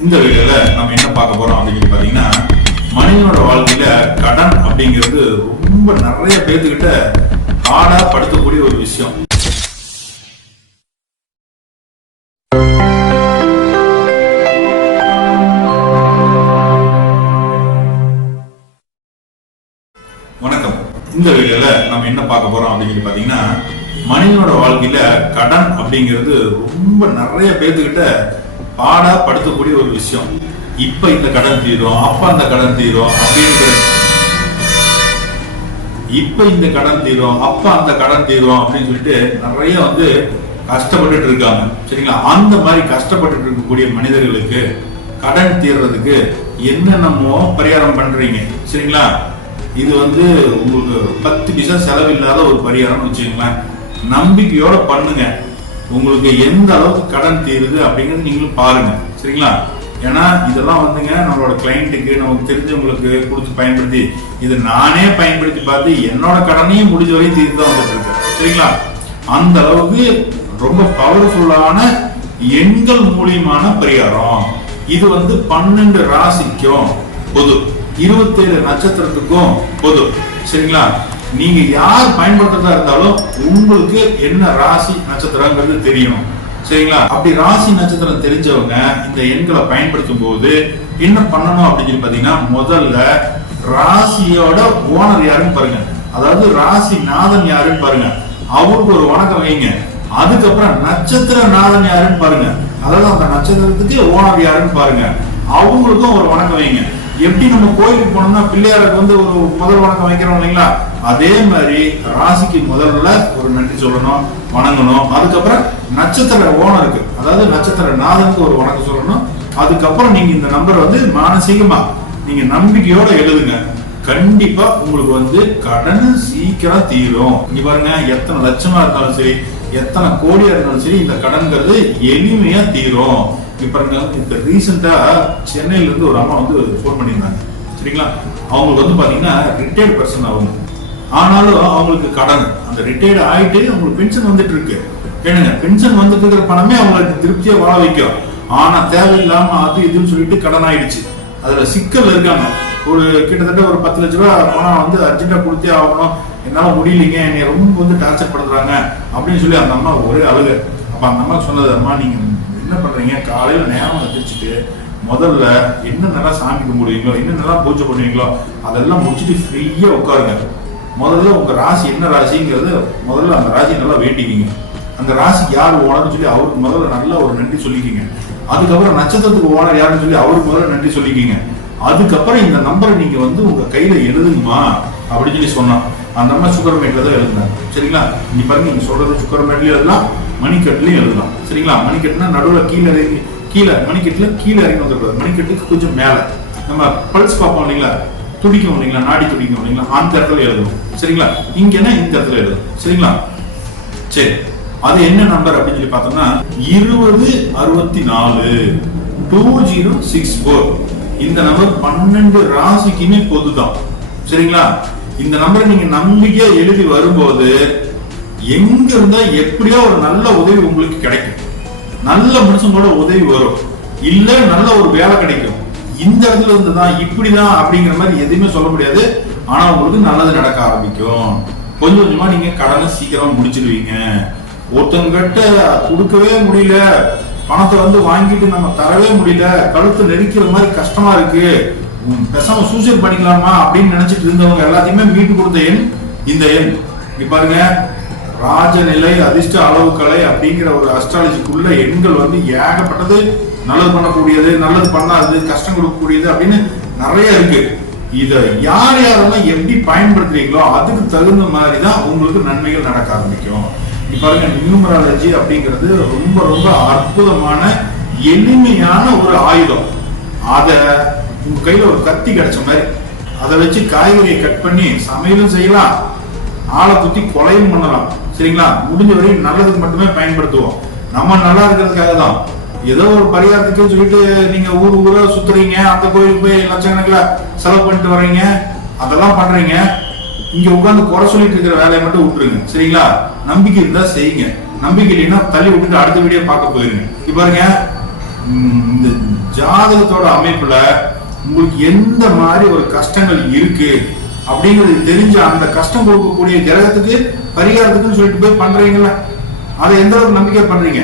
இந்த வீடியோல நம்ம என்ன பார்க்க போறோம் அப்படின்னு பாத்தீங்கன்னா மனிதனோட வாழ்க்கையில கடன் அப்படிங்கிறது ரொம்ப நிறைய பேர்த்துக்கிட்ட ஆடா படுத்தக்கூடிய ஒரு விஷயம். வணக்கம். இந்த வீடியோல நம்ம என்ன பார்க்க போறோம் அப்படின்னு பாத்தீங்கன்னா மனிதனோட வாழ்க்கையில கடன் அப்படிங்கிறது ரொம்ப நிறைய பேர்த்துக்கிட்ட பாடா படுத்தக்கூடிய ஒரு விஷயம். இப்ப இந்த கடன் தீரும் அப்ப அந்த கடன் தீரும் அப்படிங்கிற இப்ப இந்த கடன் தீரும் அப்ப அந்த கடன் தீரும் அப்படின்னு சொல்லிட்டு நிறைய வந்து கஷ்டப்பட்டுட்டு இருக்காங்க. சரிங்களா? அந்த மாதிரி கஷ்டப்பட்டுட்டு இருக்கக்கூடிய மனிதர்களுக்கு கடன் தீர்றதுக்கு என்னென்னமோ பரிகாரம் பண்றீங்க. சரிங்களா? இது வந்து உங்களுக்கு பத்து பைசா செலவில்லாத ஒரு பரிகாரம்னு வச்சுக்கோங்களேன். நம்பிக்கையோட பண்ணுங்க. உங்களுக்கு எந்த அளவுக்கு கடன் தீருது அப்படிங்கிறது நீங்களும் பாருங்க. சரிங்களா? ஏன்னா இதெல்லாம் வந்துங்க நம்மளோட கிளைண்ட்டுக்கு நமக்கு தெரிஞ்சவங்களுக்கு கொடுத்து பயன்படுத்தி இது நானே பயன்படுத்தி பார்த்து என்னோட கடனையும் முடிஞ்ச வரை தீர்த்து தான் வந்துட்டு இருக்கேன். சரிங்களா? அந்த அளவுக்கு ரொம்ப பவர்ஃபுல்லான எண்கள் மூலியமான பரிகாரம். இது வந்து பன்னெண்டு ராசிக்கும் பொது. இருபத்தேழு நட்சத்திரத்துக்கும் பொது. சரிங்களா? நீங்க யார் பயன்படுத்துறதா இருந்தாலும் உங்களுக்கு என்ன ராசி நட்சத்திரங்கிறது தெரியும் சரிங்களா? அப்படி ராசி நட்சத்திரம் தெரிஞ்சவங்க இந்த எண்களை பயன்படுத்தும் போது என்ன பண்ணணும் அப்படின்னு சொல்லி பாத்தீங்கன்னா முதல்ல ராசியோட ஓனர் யாருன்னு பாருங்க. அதாவது ராசி நாதன் யாருன்னு பாருங்க. அவருக்கு ஒரு வணக்கம் வைங்க. அதுக்கப்புறம் நட்சத்திர நாதன் யாருன்னு பாருங்க. அதாவது அந்த நட்சத்திரத்துக்கு ஓனர் யாருன்னு பாருங்க. அவங்களுக்கும் ஒரு வணக்கம் வைங்க. எப்படி நம்ம கோயிலுக்கு போனோம்னா பிள்ளையாருக்கு வந்து ஒரு முதல் வணக்கம் வைக்கிறோம் இல்லைங்களா? அதே மாதிரி ராசிக்கு முதல்ல ஒரு நன்றி சொல்லணும் வணங்கணும். அதுக்கப்புறம் நட்சத்திர ஓனருக்கு அதாவது நட்சத்திர நாதனுக்கு ஒரு வணக்கம் சொல்லணும். அதுக்கப்புறம் நீங்க இந்த நம்பர் வந்து மானசீகமா நீங்க நம்பிக்கையோட எழுதுங்க. கண்டிப்பா உங்களுக்கு வந்து கடன் சீக்கிரம் தீரும். இங்க பாருங்க எத்தனை லட்சமா இருந்தாலும் சரி எத்தனை கோடியா இருந்தாலும் சரி இந்த கடன்கிறது எளிமையா தீரும். இப்ப பாருங்க இப்ப ரீசெண்டா சென்னையில இருந்து ஒரு அம்மா வந்து ஃபோன் பண்ணியிருந்தாங்க. சரிங்களா? அவங்களுக்கு வந்து பாத்தீங்கன்னா ரிட்டையர்ட் பர்சன் அவங்க. ஆனாலும் அவங்களுக்கு கடன். அந்த ரிட்டையர்டு ஆயிட்டு அவங்களுக்கு பென்ஷன் வந்துட்டு இருக்கு. ஏனுங்க பென்ஷன் வந்துட்டு இருக்கிற பணமே அவங்களுக்கு திருப்தியா வாழ வைக்கும். ஆனா தேவையில்லாம அது இதுன்னு சொல்லிட்டு கடன் ஆயிடுச்சு. அதுல சிக்கல் இருக்காங்க. ஒரு கிட்டத்தட்ட ஒரு பத்து லட்ச ரூபா பணம் வந்து அர்ஜென்டா கொடுத்தே ஆகணும். என்னால முடியலைங்க. என்னை ரொம்ப வந்து டார்ச்சர் படுத்துறாங்க. அப்படின்னு சொல்லி அந்த அம்மா ஒரே அழுக. அப்ப அந்த அம்மா சொன்னது அம்மா நீங்க என்ன பண்றீங்க? காலையில நேரம் எந்திரிச்சிட்டு முதல்ல என்னென்னலாம் சாமி கும்பிடுவீங்களோ என்னென்னலாம் பூஜை பண்ணுவீங்களோ அதெல்லாம் முடிச்சுட்டு ஃப்ரீயா உட்காருங்க. முதல்ல உங்க ராசி என்ன ராசிங்கிறது முதல்ல அந்த ராசி நல்லா வேண்டிக்கிங்க. அந்த ராசிக்கு யார் ஓனர்னு சொல்லி அவருக்கு முதல்ல நல்லா ஒரு நன்றி சொல்லிக்கிங்க. அதுக்கப்புறம் நட்சத்திரத்துக்கு ஓனர் யாருன்னு சொல்லி அவருக்கு முதல்ல நன்றி சொல்லிக்கிங்க. அதுக்கப்புறம் இந்த நம்பரை நீங்க வந்து உங்க கையில எழுதுங்கம்மா அப்படின்னு சொல்லி சொன்னான். அந்த மாதிரி சுகர் மேட்ல தான் எழுதினார் சரிங்களா? நீ பாருங்க நீங்க சொல்றது சுகர் மேட்லயும் எழுதலாம் மணிக்கட்டுலயும் எழுதலாம். சரிங்களா? மணிக்கட்டுனா நடுவில் கீழே இறங்கி கீழே மணிக்கட்டுல கீழே இறங்கி வந்துருக்காது மணிக்கட்டுக்கு கொஞ்சம் மேல. நம்ம பல்ஸ் பார்ப்போம் இல்லைங்களா? துடிக்கும் இல்லைங்களா? நாடி துடிக்கும் இல்லைங்களா? அந்த இடத்துல எழுதுவோம். சரிங்களா? இங்கன்னா இந்த இடத்துல எழுதும் சரிங்களா? சரி. அது என்ன நம்பர் அப்படின்னு சொல்லி பார்த்தோம்னா இருபது அறுபத்தி நாலு டூ ஜீரோ சிக்ஸ் ஃபோர் இந்த நம்பர் பன்னெண்டு ராசிக்குமே பொதுதான். சரிங்களா? இந்த நம்பரை நீங்க நம்பிக்கையா எழுதி வரும்போது எங்க இருந்தா எப்படியோ ஒரு நல்ல உதவி உங்களுக்கு கிடைக்கும். நல்ல மனுஷங்களோட உதவி வரும். இல்ல நல்ல ஒரு வேலை கிடைக்கும். இந்த இடத்துல இருந்து தான் இப்படிதான் அப்படிங்கிற மாதிரி எதுவுமே சொல்ல முடியாது. ஆனா உங்களுக்கு நல்லது நடக்க ஆரம்பிக்கும். கொஞ்சம் கொஞ்சமா நீங்க கடனை சீக்கிரமா முடிச்சிடுவீங்க. ஒருத்தங்கிட்ட கொடுக்கவே முடியல. பணத்தை வந்து வாங்கிட்டு நம்ம தரவே முடியல. கழுத்து நெரிக்கிற மாதிரி கஷ்டமா இருக்கு. பேசாம சூசைட் பண்ணிக்கலாமா அப்படின்னு நினைச்சிட்டு இருந்தவங்க எல்லாத்தையுமே மீட்டு கொடுத்த எண் இந்த எண். இங்க பாருங்க ராஜநிலை அதிர்ஷ்ட அளவுக்கலை அப்படிங்கிற ஒரு அஸ்ட்ராலஜிக்குள்ள எண்கள் வந்து ஏகப்பட்டது. நல்லது பண்ணக்கூடியது நல்லது பண்ணாதது கஷ்டம் கொடுக்கக்கூடியது அப்படின்னு நிறைய இருக்கு. இத யார் யாரெல்லாம் எப்படி பயன்படுத்துறீங்களோ அதுக்கு தகுந்த மாதிரி தான் உங்களுக்கு நன்மைகள் நடக்க ஆரம்பிக்கும். இப்ப பாருங்க நியூமராலஜி அப்படிங்கிறது ரொம்ப ரொம்ப அற்புதமான எளிமையான ஒரு ஆயுதம். அதை உங்க கையில ஒரு கத்தி கிடைச்ச மாதிரி அதை வச்சு காய்கறியை கட் பண்ணி சமையலும் செய்யலாம். ஆளை குத்தி கொலையும் பண்ணலாம். சரிங்களா? முடிஞ்ச வரையும் நல்லதுக்கு மட்டுமே பயன்படுத்துவோம். நம்ம நல்லா இருக்கிறதுக்காக தான். ஏதோ ஒரு பரிகாரத்துக்கு சொல்லிட்டு நீங்க ஊர் ஊரா சுத்துறீங்க அந்த கோயிலுக்கு போய் லட்சக்கணக்கில் செலவு பண்ணிட்டு வர்றீங்க அதெல்லாம் பண்றீங்க. இங்க உட்காந்து குறை சொல்லிட்டு இருக்கிற வேலையை மட்டும் விட்டுருங்க. சரிங்களா? நம்பிக்கை இருந்தா செய்யுங்க. நம்பிக்கை இல்லைன்னா தள்ளி விட்டுட்டு அடுத்த வீடியோ பார்க்க போயிருங்க. இப்ப பாருங்க. இந்த ஜாதகத்தோட அமைப்புல உங்களுக்கு எந்த மாதிரி ஒரு கஷ்டங்கள் இருக்கு அப்படிங்கிறது தெரிஞ்ச அந்த கஷ்டம் கொடுக்கக்கூடிய கிரகத்துக்கு பரிகாரத்துக்குன்னு சொல்லிட்டு போய் பண்றீங்களா அதை எந்த அளவுக்கு நம்பிக்கை பண்றீங்க?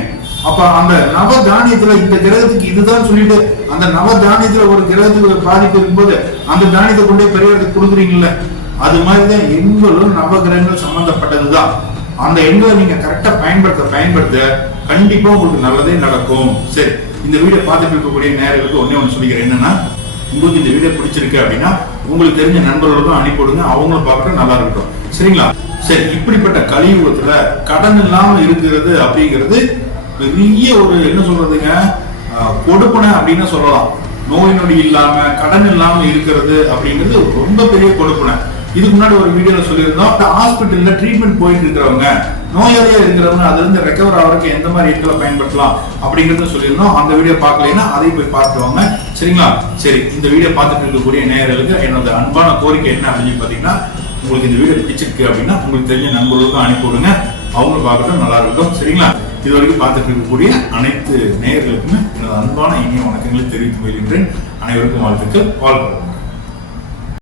அப்ப அந்த நவ தானியத்துல இந்த கிரகத்துக்கு இதுதான் சொல்லிட்டு அந்த நவ தானியத்துல ஒரு கிரகத்துக்கு ஒரு பாதிப்பு இருக்கும்போது அந்த தானியத்தை கொண்டே போய் பெரியவர்களுக்கு கொடுக்குறீங்கல்ல? அது மாதிரிதான் எண்களும் நவ கிரகங்கள் சம்பந்தப்பட்டதுதான். அந்த எண்களை நீங்க கரெக்டா பயன்படுத்த பயன்படுத்த கண்டிப்பா உங்களுக்கு நல்லதே நடக்கும். சரி இந்த வீடியோ பார்த்துட்டு இருக்கக்கூடிய நேரங்களுக்கு ஒன்னே ஒன்று சொல்லிக்கிறேன். என்னன்னா உங்களுக்கு இந்த வீடியோ பிடிச்சிருக்கு அப்படின்னா உங்களுக்கு தெரிஞ்ச நண்பர்களுக்கும் அனுப்பிவிடுங்க அவங்களும் பார்க்க நல்லா இருக்கட்டும். சரிங்களா? சரி இப்படிப்பட்ட கலியுகத்துல கடன் இல்லாம இருக்கிறது அப்படிங்கிறது பெரிய ஒரு என்ன சொல்றதுங்க? அஹ், கொடுப்பனை அப்படின்னு சொல்லலாம். நோய் நொடி இல்லாம கடன் இல்லாம இருக்கிறது அப்படிங்கிறது ரொம்ப பெரிய கொடுப்பனை. இதுக்கு முன்னாடி ஒரு வீடியோல சொல்லியிருந்தோம் ஹாஸ்பிட்டல்ல ட்ரீட்மெண்ட் போயிட்டு இருக்கிறவங்க நோயாளியா இருக்கிறவங்க அதுல இருந்து ரெக்கவர் ஆகிறதுக்கு எந்த மாதிரி இடத்துல பயன்படுத்தலாம் அப்படிங்கறத சொல்லியிருந்தோம். அந்த வீடியோ பார்க்கலைன்னா அதையும் போய் பார்த்துருவாங்க சரிங்களா? சரி இந்த வீடியோ பார்த்துட்டு இருக்கக்கூடிய நேயர்களுக்கு என்னோட அன்பான கோரிக்கை என்ன அப்படின்னு பாத்தீங்கன்னா உங்களுக்கு இந்த வீடியோ பிடிச்சிருக்கு அப்படின்னா உங்களுக்கு தெரிஞ்ச நண்பர்களுக்கும் அனுப்பி விடுங்க. அவங்களும் பார்க்கட்டும் நல்லா இருக்கும். சரிங்களா? இது வரைக்கும் பார்த்துட்டு இருக்கக்கூடிய அனைத்து நேயர்களுக்குமே எனது அன்பான இனிய வணக்கங்களை தெரிவித்து வருகின்றேன் அனைவருக்கும் வாழ்த்துக்கள். வாழ்க்கை